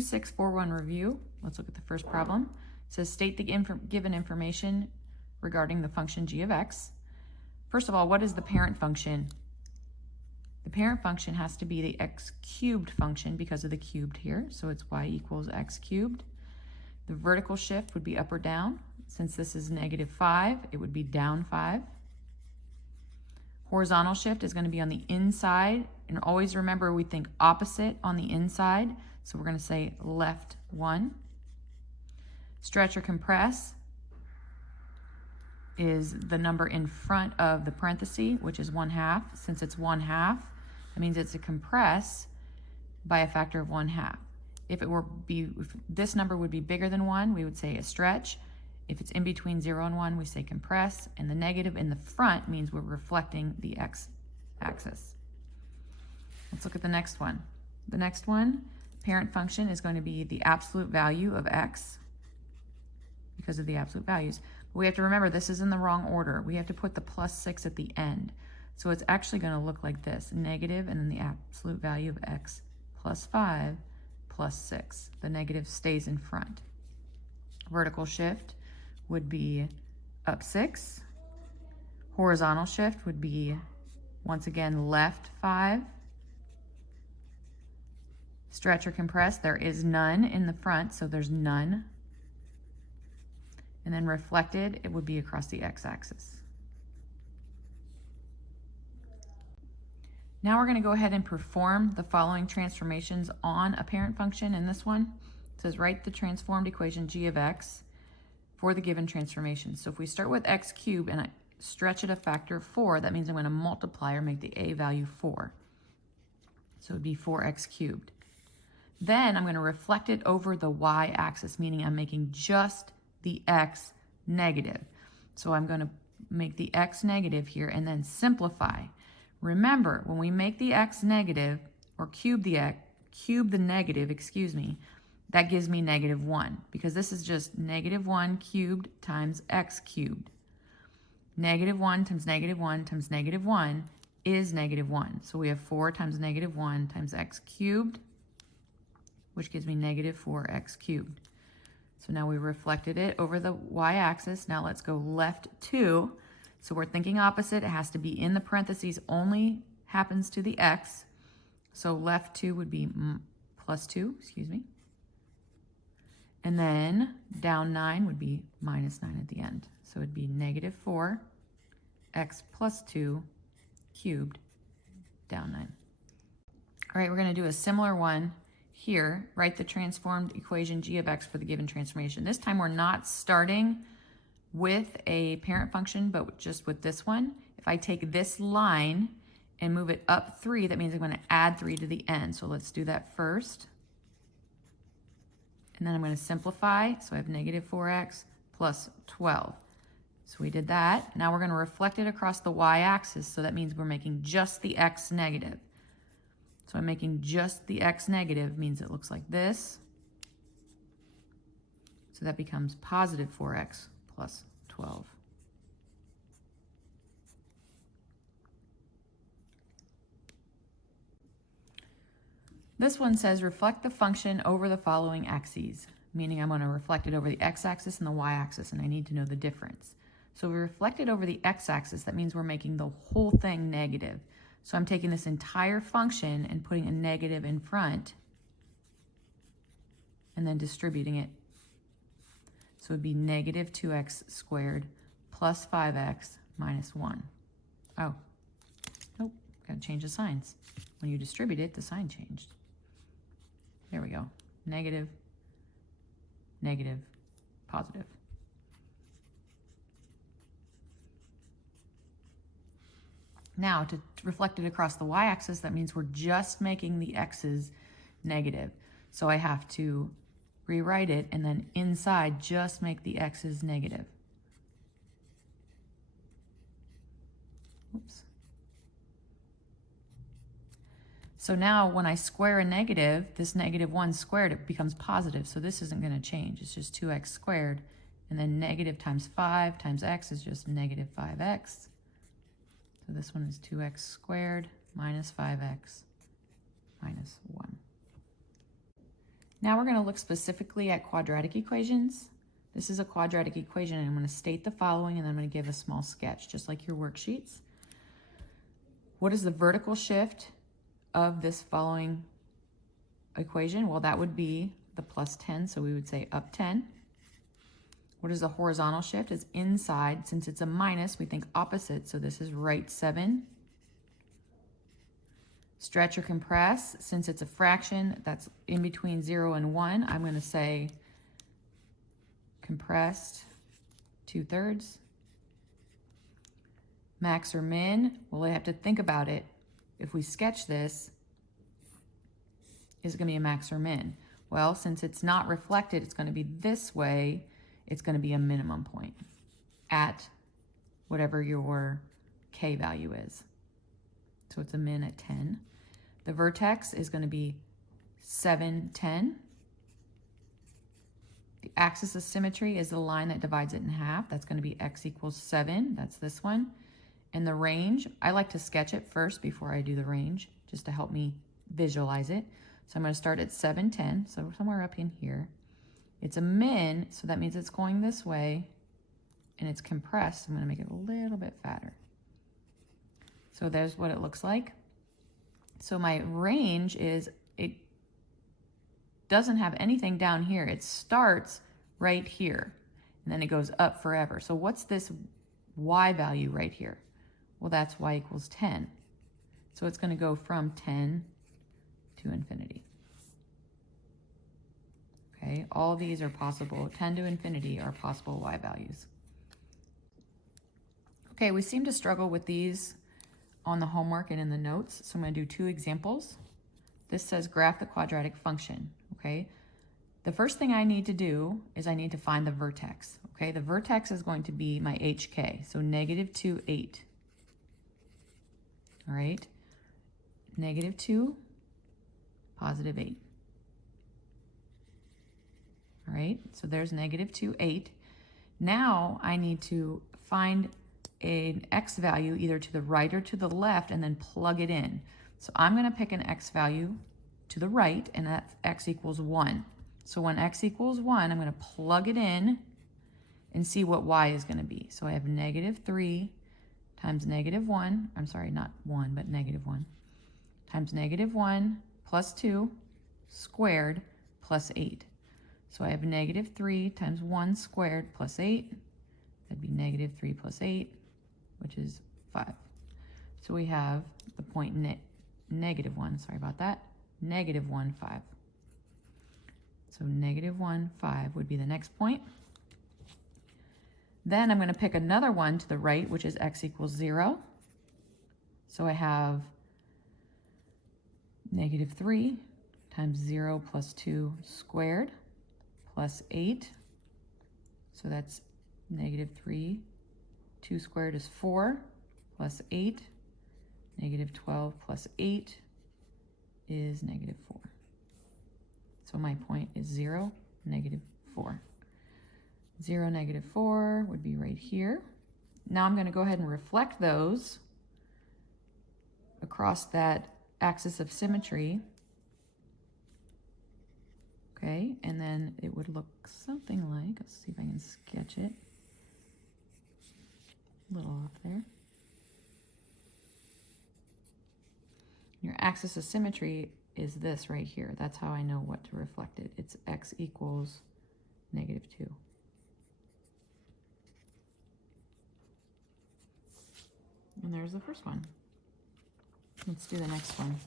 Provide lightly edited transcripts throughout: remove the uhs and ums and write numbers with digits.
2641 review. Let's look at the first problem. It says state the given information regarding the function g of x. First of all, what is the parent function? The parent function has to be the x cubed function because of the cubed here. So it's y equals x cubed. The vertical shift would be up or down. Since this is -5, it would be down 5. Horizontal shift is going to be on the inside. And always remember, we think opposite on the inside. So we're going to say left 1. Stretch or compress is the number in front of the parenthesis, which is 1/2. Since it's 1/2, that means it's a compress by a factor of 1/2. If this number would be bigger than 1, we would say a stretch. If it's in between 0 and 1, we say compress. And the negative in the front means we're reflecting the x-axis. Let's look at the next one. The next one, parent function is going to be the absolute value of x because of the absolute values. But we have to remember this is in the wrong order. We have to put the +6 at the end. So it's actually going to look like this, negative and then the absolute value of x plus 5 plus 6. The negative stays in front. Vertical shift would be up 6. Horizontal shift would be, once again, left 5. Stretch or compress, there is none in the front, so there's none. And then reflected, it would be across the x-axis. Now we're going to go ahead and perform the following transformations on a parent function. In this one, it says write the transformed equation g of x for the given transformation. So if we start with x cubed and I stretch it a factor of 4, that means I'm going to multiply or make the a value 4. So it would be 4x cubed. Then I'm going to reflect it over the y-axis, meaning I'm making just the x negative. So I'm going to make the x negative here and then simplify. Remember, when we make the x negative, or cube the negative, that gives me -1, because this is just -1 cubed times x cubed. -1 times -1 times -1 is -1. So we have 4 times -1 times x cubed, which gives me -4x cubed. So now we reflected it over the y-axis. Now let's go left 2. So we're thinking opposite. It has to be in the parentheses, only happens to the x. So left 2 would be +2, And then down 9 would be -9 at the end. So it'd be -4 x plus 2 cubed down 9. All right, we're going to do a similar one here. Write the transformed equation g of x for the given transformation. This time we're not starting with a parent function, but just with this one. If I take this line and move it up 3, that means I'm going to add 3 to the end. So let's do that first. And then I'm going to simplify. So I have -4x plus 12. So we did that. Now we're going to reflect it across the y-axis. So that means we're making just the x negative. So I'm making just the x negative, means it looks like this. So that becomes +4x plus 12. This one says reflect the function over the following axes, meaning I'm going to reflect it over the x-axis and the y-axis, and I need to know the difference. So we reflect it over the x-axis, that means we're making the whole thing negative. So I'm taking this entire function and putting a negative in front and then distributing it. So it would be -2x squared plus 5x minus 1. Oh, nope, got to change the signs. When you distribute it, the sign changed. There we go. Negative, negative, positive. Now, to reflect it across the y-axis, that means we're just making the x's negative. So I have to rewrite it and then inside just make the x's negative. Oops. So now when I square a negative, this -1 squared, it becomes positive. So this isn't going to change. It's just 2x squared. And then negative times 5 times x is just -5x. So this one is 2x squared minus 5x minus 1. Now we're going to look specifically at quadratic equations. This is a quadratic equation, and I'm going to state the following, and then I'm going to give a small sketch, just like your worksheets. What is the vertical shift of this following equation? Well, that would be the plus 10, so we would say up 10. What is the horizontal shift? It's inside. Since it's a minus, we think opposite, so this is right 7. Stretch or compress, since it's a fraction that's in between 0 and 1, I'm going to say compressed 2/3. Max or min, well, I have to think about it. If we sketch this, is it going to be a max or min? Well, since it's not reflected, it's going to be this way. It's going to be a minimum point at whatever your k value is. So it's a min at 10. The vertex is going to be 7, 10. The axis of symmetry is the line that divides it in half. That's going to be x equals 7. That's this one. And the range, I like to sketch it first before I do the range, just to help me visualize it. So I'm going to start at 7, 10, so somewhere up in here. It's a min, so that means it's going this way, and it's compressed. I'm going to make it a little bit fatter. So there's what it looks like. So my range is, it doesn't have anything down here. It starts right here, and then it goes up forever. So what's this y value right here? Well, that's y equals 10. So it's going to go from 10 to infinity. Okay, all these are possible. 10 to infinity are possible y values. Okay, we seem to struggle with these on the homework and in the notes. So I'm going to do 2 examples. This says graph the quadratic function. Okay, the first thing I need to do is I need to find the vertex. Okay, the vertex is going to be my hk, so -2, 8. All right, -2, +8. All right, so there's -2, 8. Now I need to find an x value either to the right or to the left and then plug it in. So I'm going to pick an x value to the right, and that's x equals 1. So when x equals 1, I'm going to plug it in and see what y is going to be. So I have -3 times -1, I'm sorry, not 1, but -1, times -1 plus 2 squared plus 8. So I have -3 times 1 squared plus 8. That'd be -3 plus 8, which is 5. So we have the point -1, sorry about that, -1, 5. So -1, 5 would be the next point. Then I'm going to pick another one to the right, which is x equals 0. So I have -3 times 0 plus 2 squared plus 8. So that's -3. 2 squared is 4 plus 8. -12 plus 8 is -4. So my point is 0, -4. 0, -4 would be right here. Now I'm going to go ahead and reflect those across that axis of symmetry. Okay, and then it would look something like, let's see if I can sketch it. A little off there. Your axis of symmetry is this right here. That's how I know what to reflect it. It's x equals -2. And there's the first one. Let's do the next one.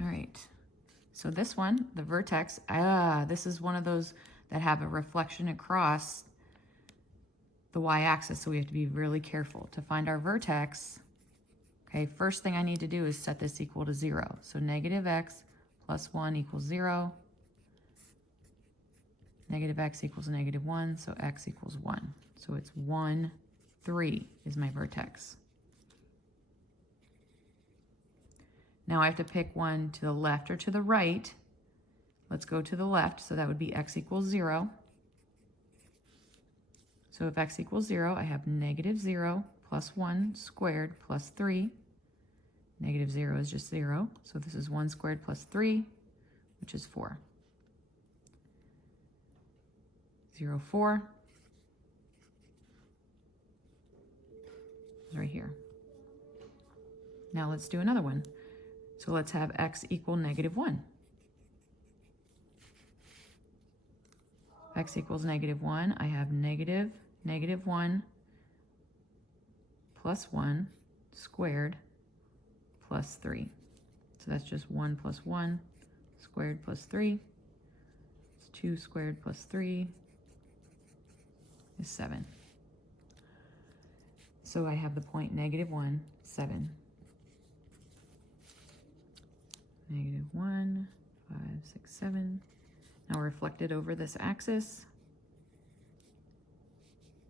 All right, so this one, the vertex, this is one of those that have a reflection across the y-axis, so we have to be really careful. To find our vertex, okay, first thing I need to do is set this equal to 0. So -x plus 1 equals 0. -x equals -1, so x equals 1. So it's 1, 3 is my vertex. Now I have to pick one to the left or to the right. Let's go to the left, so that would be x equals 0. So if x equals 0, I have -0 plus 1 squared plus 3. Negative 0 is just 0. So this is 1 squared plus 3, which is 4. 0, 4 is right here. Now let's do another one. So let's have x equal negative 1. X equals negative 1. I have negative 1 plus 1 squared plus 3. So that's just 1 plus 1 squared plus 3. It's 2 squared plus 3 is 7. So I have the point negative 1, 7. Negative 1, 5, 6, 7. Now reflected over this axis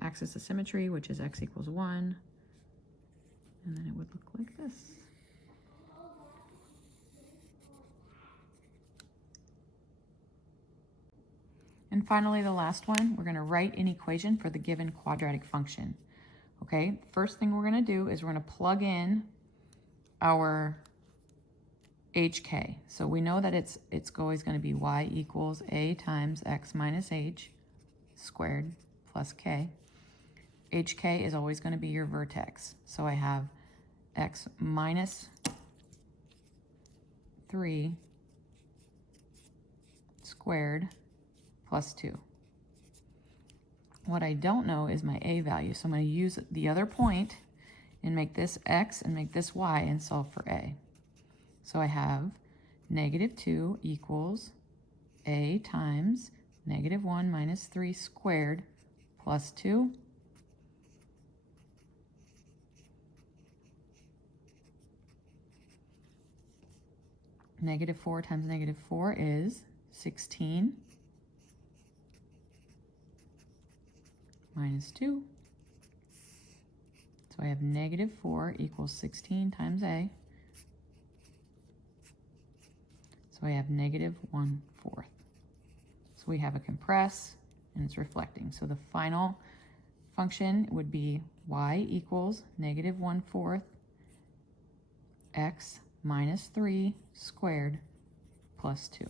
of symmetry, which is x equals 1. And then it would look like this. And finally, the last one, we're going to write an equation for the given quadratic function. Okay, first thing we're going to do is we're going to plug in our hk. So we know that it's always going to be y equals a times x minus h squared plus k. hk is always going to be your vertex. So I have x minus 3 squared plus 2. What I don't know is my a value, so I'm going to use the other point and make this x and make this y and solve for a. So I have negative 2 equals a times negative 1 minus 3 squared plus 2. Negative 4 times negative 4 is 16 minus 2. So I have negative 4 equals 16 times a. So I have negative 1/4. So we have a compress and it's reflecting. So the final function would be y equals negative 1/4 x minus 3 squared plus 2.